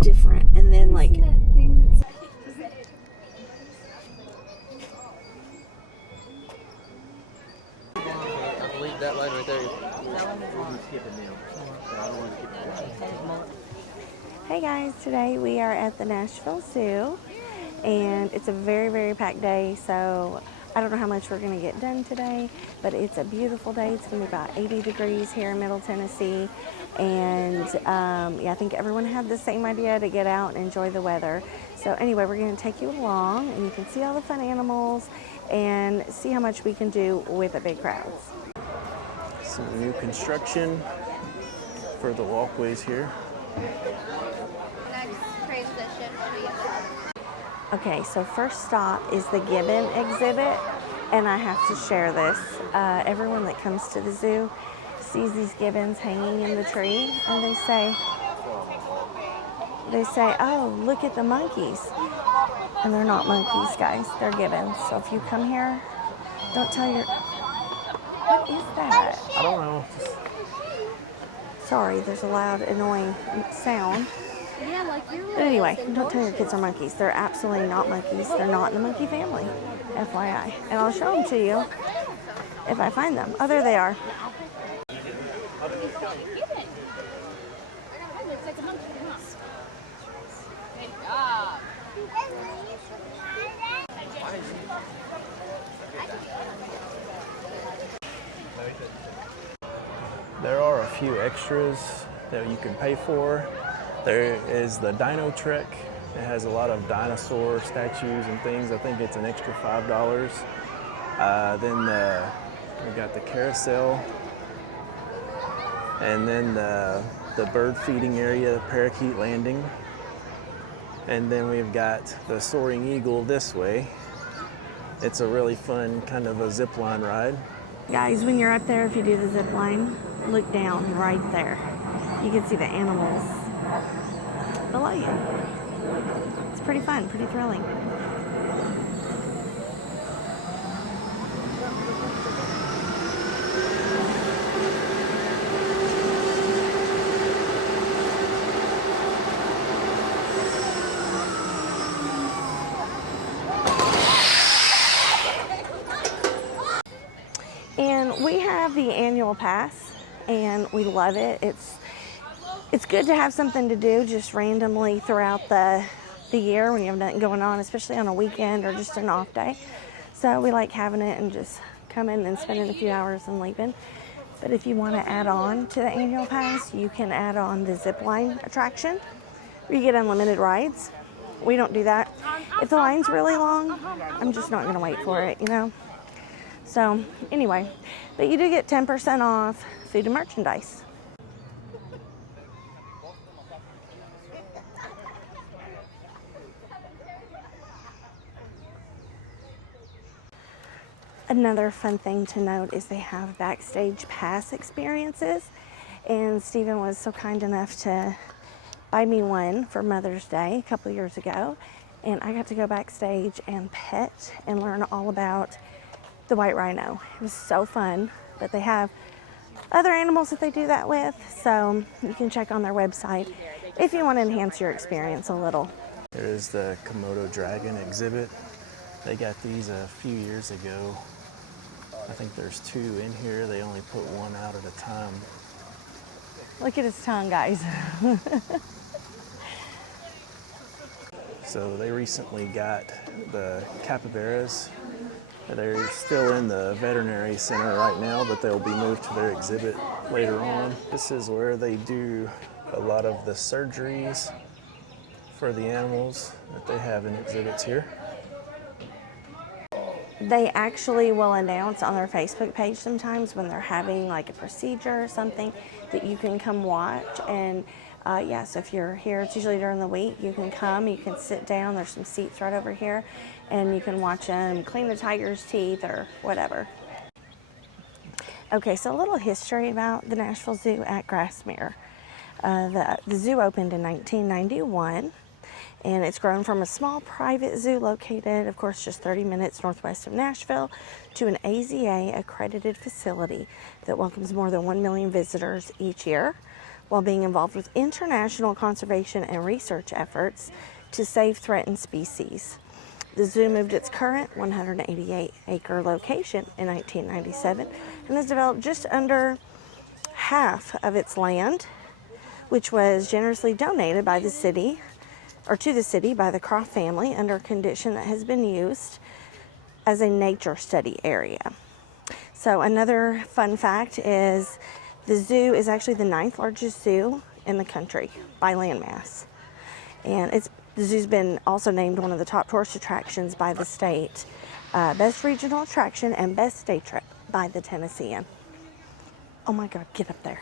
different. And then like that line right there. Hey guys, today we are at the Nashville Zoo and it's a very packed day, so I don't know how much we're going to get done today, but it's a beautiful day. It's going to be about 80 degrees here in Middle Tennessee, and yeah, I think everyone had the same idea to get out and enjoy the weather. So anyway, we're going to take you along and you can see all the fun animals and see how much we can do with the big crowds. Some new construction for the walkways here. Next transition. Okay, so first stop is the gibbon exhibit, and I have to share this. Everyone that comes to the zoo sees these gibbons hanging in the tree, and they say, oh, look at the monkeys. And they're not monkeys, guys, they're gibbons. So if you come here, don't tell your... What is that? I don't know. Sorry, there's a loud, annoying sound. Yeah, like you're But anyway, don't tell your kids are monkeys. They're absolutely not monkeys. They're not in the monkey family, FYI. And I'll show them to you if I find them. Oh, there they are. There are a few extras that you can pay for. There is the Dino Trek. It has a lot of dinosaur statues and things. I think it's an extra $5. Then we got the carousel, and then the bird feeding area, the parakeet landing, and then we've got the soaring eagle this way. It's a really fun kind of a zip line ride. Guys, when you're up there, if you do the zip line, look down right there. You can see the animals below you. It's pretty fun, pretty thrilling. And we have the annual pass, and we love it. It's good to have something to do just randomly throughout the year when you have nothing going on, especially on a weekend or just an off day. So we like having it and just coming and spending a few hours and leaving. But if you want to add on to the annual pass, you can add on the zip line attraction where you get unlimited rides. We don't do that. If the line's really long, I'm just not going to wait for it, you know. So anyway, but you do get 10% off food and merchandise. Another fun thing to note is they have backstage pass experiences, and Stephen was so kind enough to buy me one for Mother's Day a couple years ago, and I got to go backstage and pet and learn all about the white rhino. It was so fun, but they have other animals that they do that with, so you can check on their website if you want to enhance your experience a little. There's the Komodo dragon exhibit. They got these a few years ago. I think there's 2 in here. They only put 1 out at a time. Look at his tongue, guys. So they recently got the capybaras. They're still in the veterinary center right now, but they'll be moved to their exhibit later on. This is where they do a lot of the surgeries for the animals that they have in exhibits here. They actually will announce on their Facebook page sometimes when they're having like a procedure or something that you can come watch. And yeah, so if you're here, it's usually during the week, you can come, you can sit down, there's some seats right over here, and you can watch them clean the tiger's teeth or whatever. Okay, so a little history about the Nashville Zoo at Grassmere. The zoo opened in 1991, and it's grown from a small private zoo located, of course, just 30 minutes northwest of Nashville, to an AZA accredited facility that welcomes more than 1 million visitors each year. while being involved with international conservation and research efforts to save threatened species. The zoo moved its current 188-acre location in 1997 and has developed just under half of its land, which was generously donated by the city, or to the city by the Croft family under a condition that has been used as a nature study area. So another fun fact is the zoo is actually the 9th largest zoo in the country by landmass. And the zoo's been also named one of the top tourist attractions by the state, best regional attraction, and best state trip by the Tennessean. Oh my God, get up there.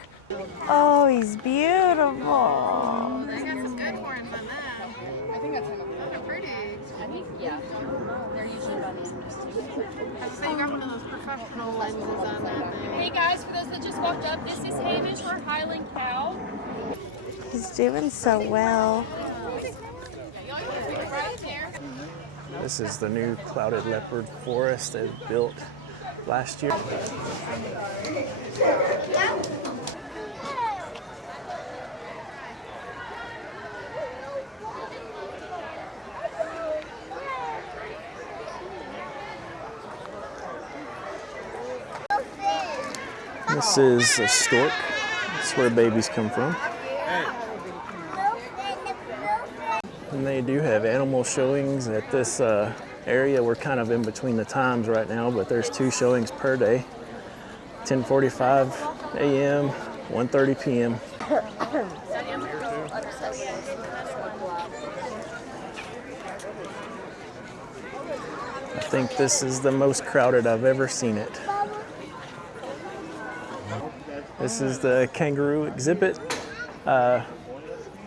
Oh, he's beautiful. Oh, they got some good ones on that. I think that's those are pretty. I think, yeah. They're usually about these too. I say you got one of those professional lenses on that thing. Hey guys, for those that just walked up, this is Hamish, our Highland cow. He's doing so well. This is the new clouded leopard forest they built last year. This is a stork. That's where babies come from. And they do have animal showings at this area. We're kind of in between the times right now, but there's 2 showings per day. 10:45 a.m., 1:30 p.m. I think this is the most crowded I've ever seen it. This is the kangaroo exhibit.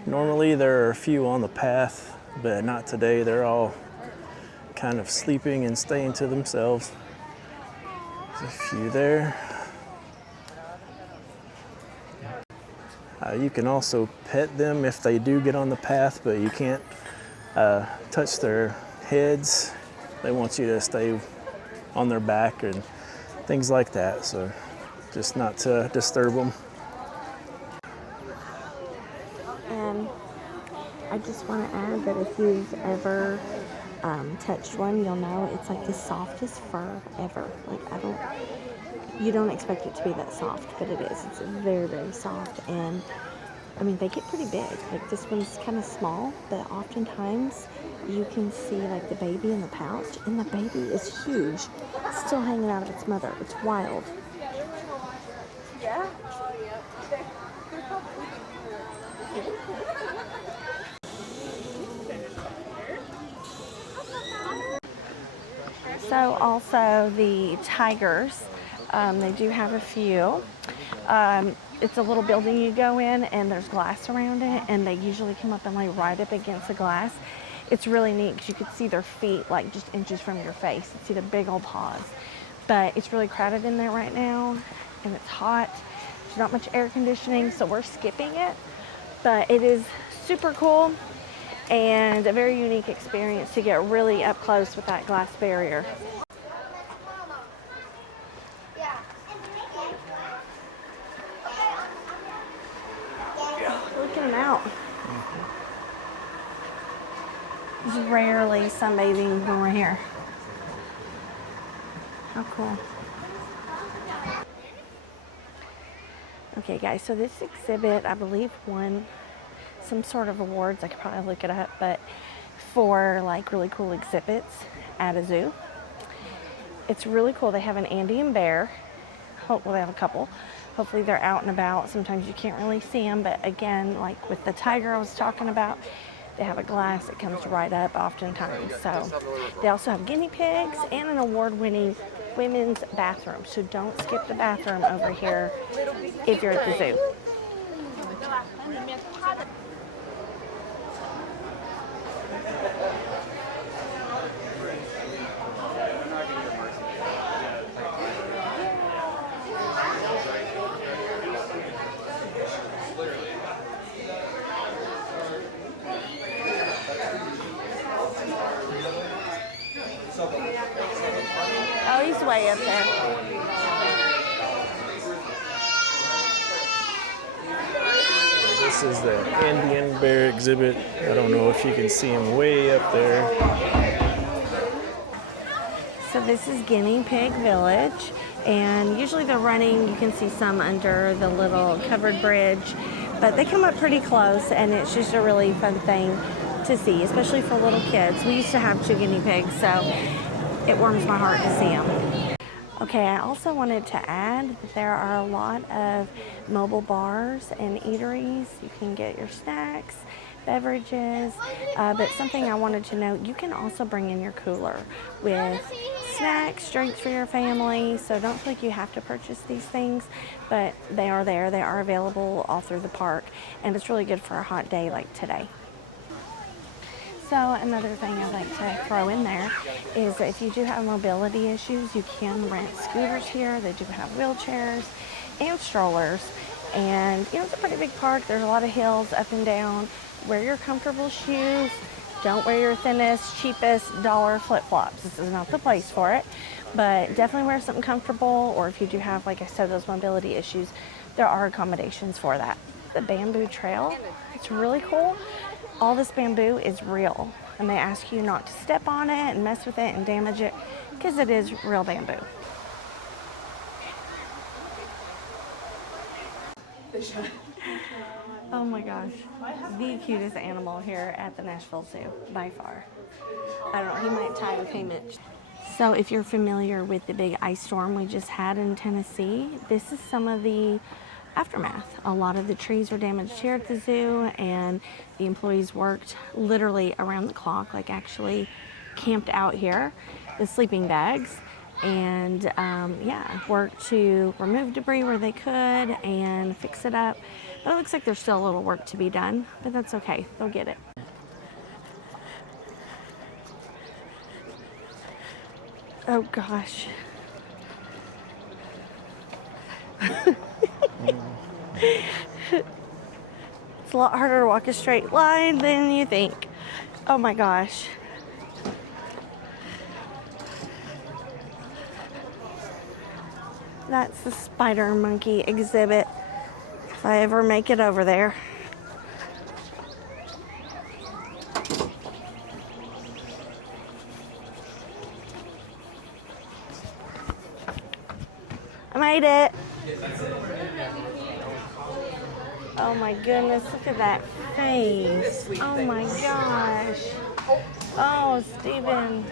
Normally there are a few on the path, but not today. They're all kind of sleeping and staying to themselves. There's a few there. You can also pet them if they do get on the path, but you can't touch their heads. They want you to stay on their back and things like that, so just not to disturb them. And I just want to add that if you've ever touched one, you'll know it's like the softest fur ever. Like you don't expect it to be that soft, but it is. It's very, very soft. And I mean, they get pretty big. Like this one's kind of small, but oftentimes you can see like the baby in the pouch, and the baby is huge. It's still hanging out of its mother. It's wild. So also the tigers, they do have a few. It's a little building you go in and there's glass around it, and they usually come up and lay right up against the glass. It's really neat because you could see their feet like just inches from your face. You see the big old paws. But it's really crowded in there right now and it's hot. There's not much air conditioning, so we're skipping it. But it is super cool and a very unique experience to get really up close with that glass barrier. Look at them out. There's rarely sunbathing when we're here. How cool. Okay guys, so this exhibit I believe won some sort of awards. I could probably look it up, but for like really cool exhibits at a zoo. It's really cool. They have an Andean bear. Well, they have a couple. Hopefully they're out and about. Sometimes you can't really see them, but again, like with the tiger I was talking about, they have a glass that comes right up oftentimes. So they also have guinea pigs and an award-winning women's bathroom. So don't skip the bathroom over here if you're at the zoo. Oh, he's way up there. This is the Andean bear exhibit. I don't know if you can see him way up there. So this is Guinea Pig Village, and usually they're running. You can see some under the little covered bridge, but they come up pretty close, and it's just a really fun thing to see, especially for little kids. We used to have 2 guinea pigs, so it warms my heart to see them. Okay, I also wanted to add that there are a lot of mobile bars and eateries. You can get your snacks, beverages, but something I wanted to note, you can also bring in your cooler with snacks, drinks for your family, so don't feel like you have to purchase these things, but they are there. They are available all through the park, and it's really good for a hot day like today. So another thing I'd like to throw in there is that if you do have mobility issues, you can rent scooters here. They do have wheelchairs and strollers. And you know, it's a pretty big park. There's a lot of hills up and down. Wear your comfortable shoes. Don't wear your thinnest, cheapest dollar flip-flops. This is not the place for it. But definitely wear something comfortable, or if you do have, like I said, those mobility issues, there are accommodations for that. The bamboo trail, it's really cool. All this bamboo is real, and they ask you not to step on it and mess with it and damage it because it is real bamboo. Oh my gosh, the cutest animal here at the Nashville Zoo by far. I don't know, he might tie a payment. So if you're familiar with the big ice storm we just had in Tennessee, this is some of the aftermath. A lot of the trees were damaged here at the zoo, and the employees worked literally around the clock, like actually camped out here with sleeping bags, and worked to remove debris where they could and fix it up. But it looks like there's still a little work to be done, but that's okay, they'll get it. Oh gosh. It's a lot harder to walk a straight line than you think. Oh my gosh. That's the spider monkey exhibit, if I ever make it over there. I made it. Oh my goodness, look at that face. Oh my gosh. Oh, Steven.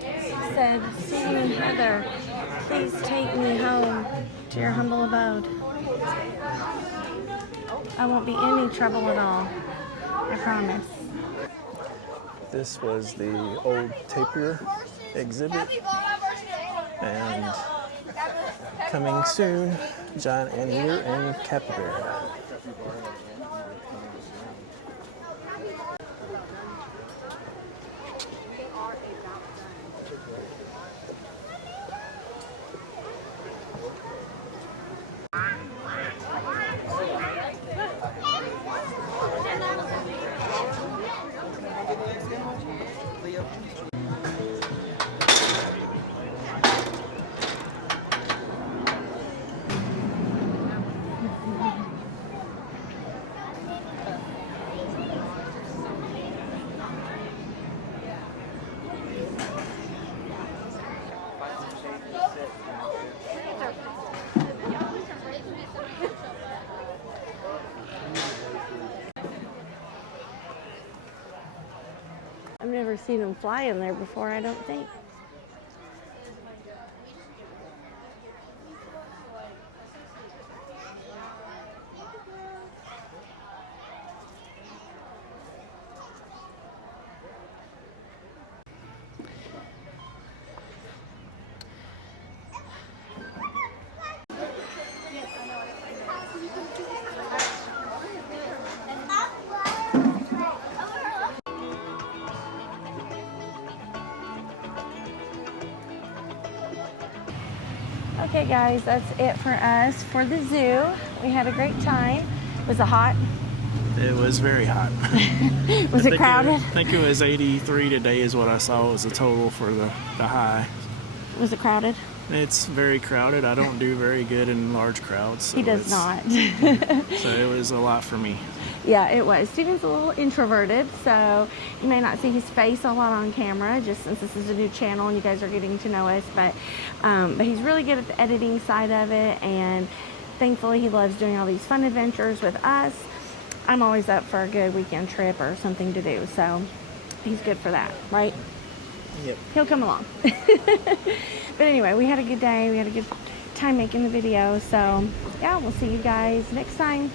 He said, Steven and Heather, please take me home to your humble abode. I won't be any trouble at all. I promise. This was the old tapir exhibit, and coming soon, giant anteater and capybara. I've never seen them fly in there before, I don't think. Okay guys, that's it for us for the zoo. We had a great time. Was it hot? It was very hot. Was it crowded? I think it was 83 today is what I saw was the total for the high. Was it crowded? It's very crowded. I don't do very good in large crowds. So He does not. So it was a lot for me. Yeah, it was. Steven's a little introverted, so you may not see his face a lot on camera, just since this is a new channel and you guys are getting to know us. But he's really good at the editing side of it, and thankfully he loves doing all these fun adventures with us. I'm always up for a good weekend trip or something to do, so he's good for that, right? Yep. He'll come along. But anyway, we had a good day. We had a good time making the video. So yeah, we'll see you guys next time.